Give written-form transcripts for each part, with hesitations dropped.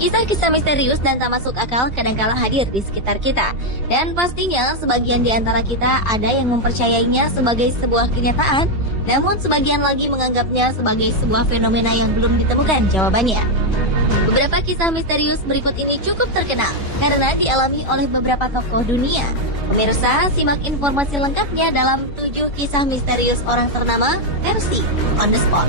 Kisah-kisah misterius dan tak masuk akal kadangkala hadir di sekitar kita. Dan pastinya sebagian di antara kita ada yang mempercayainya sebagai sebuah kenyataan, namun sebagian lagi menganggapnya sebagai sebuah fenomena yang belum ditemukan jawabannya. Beberapa kisah misterius berikut ini cukup terkenal karena dialami oleh beberapa tokoh dunia. Pemirsa, simak informasi lengkapnya dalam 7 kisah misterius orang ternama versi On The Spot.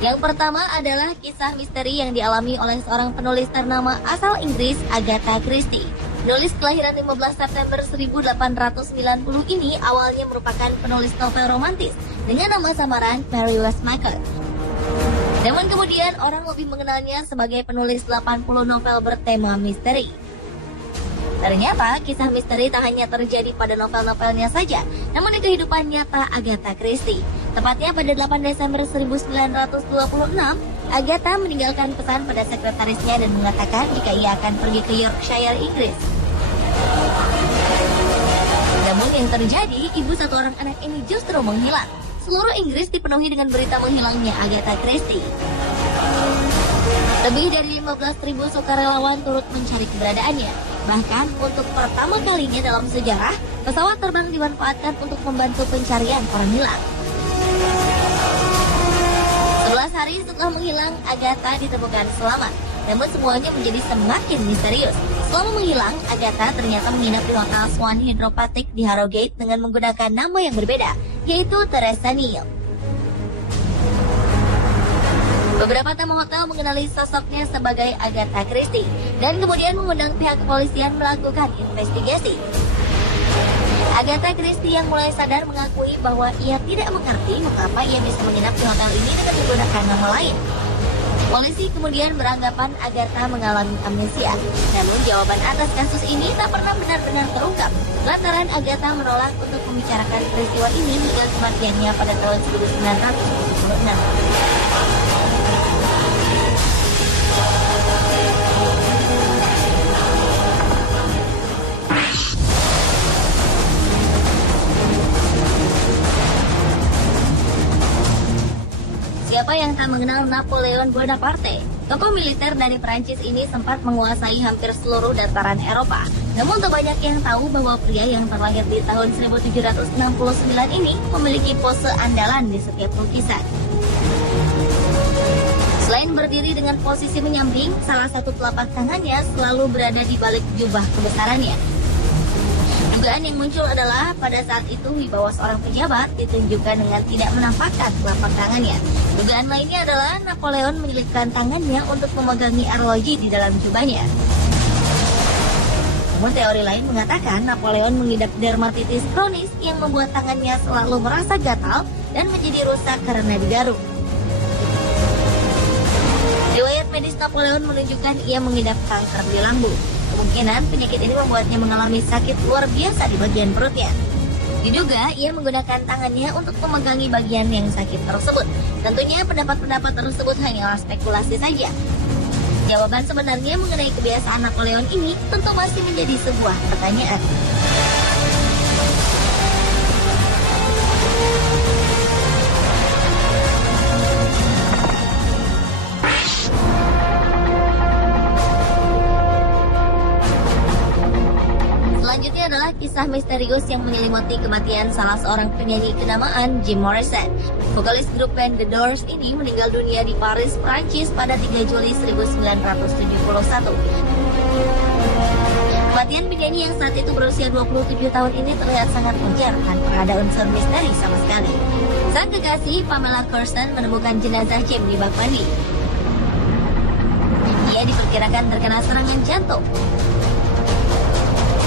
Yang pertama adalah kisah misteri yang dialami oleh seorang penulis ternama asal Inggris, Agatha Christie. Penulis kelahiran 15 September 1890 ini awalnya merupakan penulis novel romantis dengan nama samaran Mary Westmacott. Namun kemudian orang lebih mengenalnya sebagai penulis 80 novel bertema misteri. Ternyata kisah misteri tak hanya terjadi pada novel-novelnya saja, namun di kehidupan nyata Agatha Christie. Tepatnya pada 8 Desember 1926, Agatha meninggalkan pesan pada sekretarisnya dan mengatakan jika ia akan pergi ke Yorkshire, Inggris. Namun yang terjadi, ibu satu orang anak ini justru menghilang. Seluruh Inggris dipenuhi dengan berita menghilangnya Agatha Christie. Lebih dari 15.000 sukarelawan turut mencari keberadaannya. Bahkan untuk pertama kalinya dalam sejarah, pesawat terbang dimanfaatkan untuk membantu pencarian orang hilang. 11 hari setelah menghilang, Agatha ditemukan selamat. Namun semuanya menjadi semakin misterius. Selama menghilang, Agatha ternyata menginap di Hotel Swan Hydropathic di Harrogate dengan menggunakan nama yang berbeda, yaitu Teresa Neal. Beberapa tamu hotel mengenali sosoknya sebagai Agatha Christie dan kemudian mengundang pihak kepolisian melakukan investigasi. Agatha Christie yang mulai sadar mengakui bahwa ia tidak mengerti mengapa ia bisa menginap di hotel ini dengan menggunakan nama lain. Polisi kemudian beranggapan Agatha mengalami amnesia. Namun jawaban atas kasus ini tak pernah benar-benar terungkap lantaran Agatha menolak untuk membicarakan peristiwa ini hingga kematiannya pada tahun 1976. Siapa yang tak mengenal Napoleon Bonaparte? Tokoh militer dari Prancis ini sempat menguasai hampir seluruh dataran Eropa. Namun tak banyak yang tahu bahwa pria yang terlahir di tahun 1769 ini memiliki pose andalan di setiap lukisan. Selain berdiri dengan posisi menyamping, salah satu telapak tangannya selalu berada di balik jubah kebesarannya. Dugaan yang muncul adalah pada saat itu wibawa seorang pejabat ditunjukkan dengan tidak menampakkan telapak tangannya. Dugaan lainnya adalah Napoleon menyelipkan tangannya untuk memegangi arloji di dalam jubahnya. Namun teori lain mengatakan Napoleon mengidap dermatitis kronis yang membuat tangannya selalu merasa gatal dan menjadi rusak karena digaruk. Riwayat medis Napoleon menunjukkan ia mengidap kanker di lambung. Kemungkinan penyakit ini membuatnya mengalami sakit luar biasa di bagian perutnya. Diduga ia menggunakan tangannya untuk memegangi bagian yang sakit tersebut. Tentunya pendapat-pendapat tersebut hanyalah spekulasi saja. Jawaban sebenarnya mengenai kebiasaan Napoleon ini tentu masih menjadi sebuah pertanyaan. Selanjutnya adalah kisah misterius yang menyelimuti kematian salah seorang penyanyi kenamaan Jim Morrison. Vokalis grup band The Doors ini meninggal dunia di Paris, Prancis pada 3 Juli 1971. Kematian penyanyi yang saat itu berusia 27 tahun ini terlihat sangat wajar tanpa ada unsur misteri sama sekali. Sang kekasih Pamela Curson menemukan jenazah Jim di bak mandi. Ia diperkirakan terkena serangan jantung.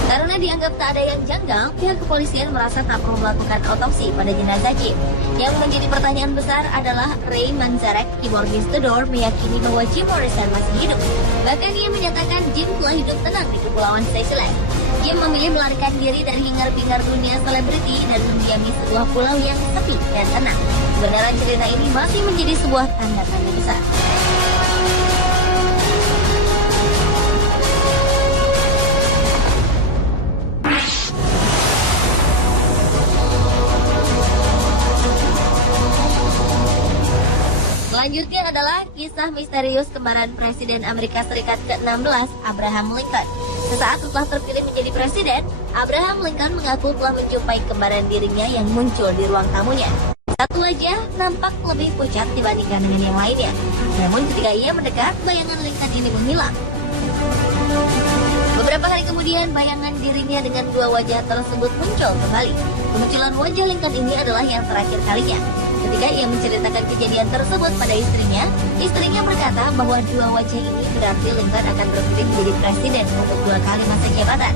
Karena dianggap tak ada yang janggal, pihak kepolisian merasa tak perlu melakukan autopsi pada jenazah Jim. Yang menjadi pertanyaan besar adalah Ray Manzarek, keyboardis The Doors, meyakini bahwa Jim Morrison masih hidup. Bahkan ia menyatakan Jim telah hidup tenang di Kepulauan Seychelles. Jim memilih melarikan diri dari hingar-bingar dunia selebriti dan mendiami sebuah pulau yang sepi dan tenang. Kebenaran cerita ini masih menjadi sebuah tanda tanya besar. Selanjutnya adalah kisah misterius kembaran Presiden Amerika Serikat ke-16, Abraham Lincoln. Sesaat setelah terpilih menjadi presiden, Abraham Lincoln mengaku telah menjumpai kembaran dirinya yang muncul di ruang tamunya. Satu wajah nampak lebih pucat dibandingkan dengan yang lainnya. Namun ketika ia mendekat, bayangan Lincoln ini menghilang. Beberapa hari kemudian, bayangan dirinya dengan dua wajah tersebut muncul kembali. Kemunculan wajah Lincoln ini adalah yang terakhir kalinya. Ketika ia menceritakan kejadian tersebut pada istrinya berkata bahwa dua wajah ini berarti Lincoln akan terpilih menjadi presiden untuk 2 kali masa jabatan.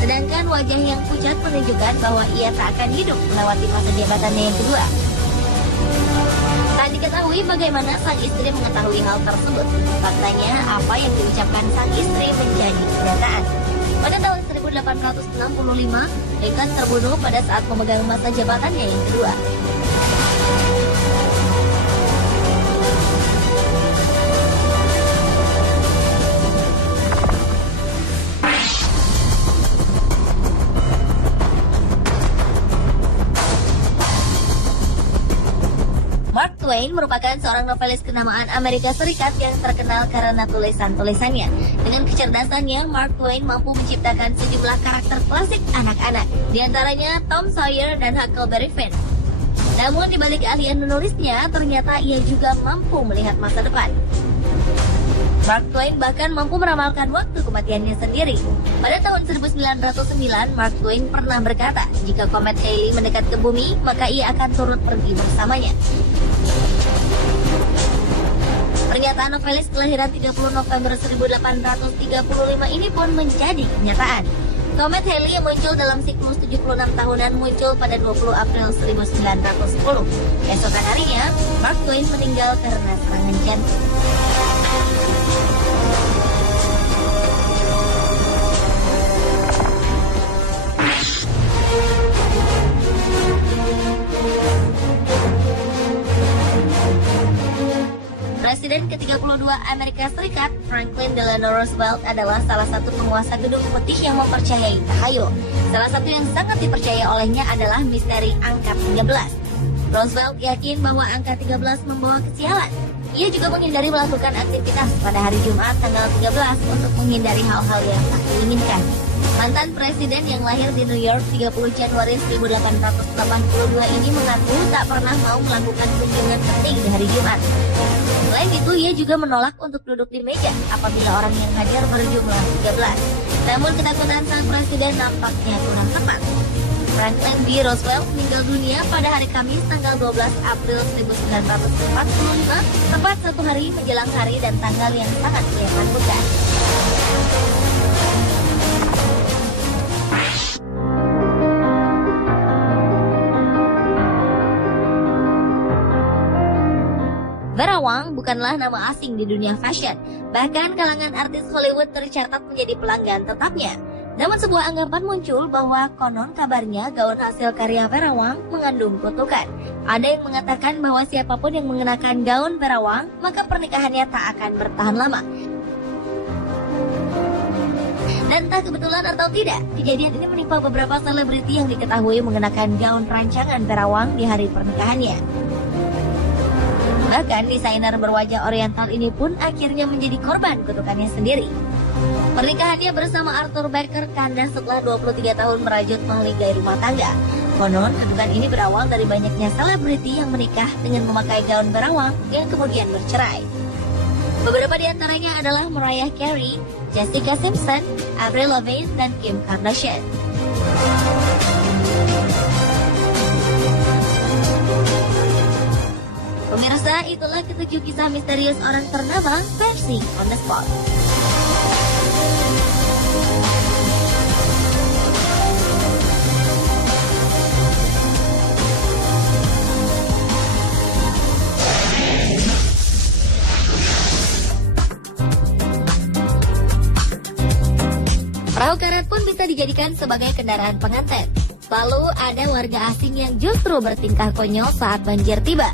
Sedangkan wajah yang pucat menunjukkan bahwa ia tak akan hidup melewati masa jabatannya yang kedua. Tak diketahui bagaimana sang istri mengetahui hal tersebut. Faktanya, apa yang diucapkan sang istri menjadi kenyataan. Pada tahun 1865, Lincoln terbunuh pada saat memegang masa jabatannya yang kedua. Mark Twain merupakan seorang novelis kenamaan Amerika Serikat yang terkenal karena tulisan-tulisannya. Dengan kecerdasannya, Mark Twain mampu menciptakan sejumlah karakter klasik anak-anak, di antaranya Tom Sawyer dan Huckleberry Finn. Namun di balik keahlian menulisnya, ternyata ia juga mampu melihat masa depan. Mark Twain bahkan mampu meramalkan waktu kematiannya sendiri. Pada tahun 1909, Mark Twain pernah berkata, jika komet Halley mendekat ke bumi, maka ia akan turut pergi bersamanya. Pernyataan novelis kelahiran 30 November 1835 ini pun menjadi kenyataan. Komet Halley yang muncul dalam siklus 76 tahunan muncul pada 20 April 1910. Esokan harinya, Mark Twain meninggal karena serangan jantung. Presiden ke-32 Amerika Serikat, Franklin Delano Roosevelt adalah salah satu penguasa gedung putih yang mempercayai tahayul. Salah satu yang sangat dipercaya olehnya adalah misteri angka 13. Roosevelt yakin bahwa angka 13 membawa kesialan. Ia juga menghindari melakukan aktivitas pada hari Jumat tanggal 13 untuk menghindari hal-hal yang tak diinginkan. Mantan presiden yang lahir di New York 30 Januari 1882 ini mengaku tak pernah mau melakukan kunjungan penting di hari Jumat. Selain itu, ia juga menolak untuk duduk di meja apabila orang yang hadir berjumlah 13. Namun ketakutan sang presiden nampaknya kurang tepat. Franklin D. Roosevelt meninggal dunia pada hari Kamis tanggal 12 April 1945, tepat 1 hari menjelang hari dan tanggal yang sangat ia takutkan. Vera Wang bukanlah nama asing di dunia fashion. Bahkan kalangan artis Hollywood tercatat menjadi pelanggan tetapnya. Namun sebuah anggapan muncul bahwa konon kabarnya gaun hasil karya Vera Wang mengandung kutukan. Ada yang mengatakan bahwa siapapun yang mengenakan gaun Vera Wang, maka pernikahannya tak akan bertahan lama. Dan entah kebetulan atau tidak, kejadian ini menimpa beberapa selebriti yang diketahui mengenakan gaun rancangan Vera Wang di hari pernikahannya. Bahkan desainer berwajah oriental ini pun akhirnya menjadi korban kutukannya sendiri. Pernikahannya bersama Arthur Baker kandas setelah 23 tahun merajut menggaligai rumah tangga. Konon, kutukan ini berawal dari banyaknya selebriti yang menikah dengan memakai gaun Vera Wang yang kemudian bercerai. Beberapa di antaranya adalah Mariah Carey, Jessica Simpson, Avril Lavigne, dan Kim Kardashian. Pemirsa, itulah ketujuh kisah misterius orang ternama versi On The Spot. Perahu karet pun bisa dijadikan sebagai kendaraan pengantin. Lalu ada warga asing yang justru bertingkah konyol saat banjir tiba.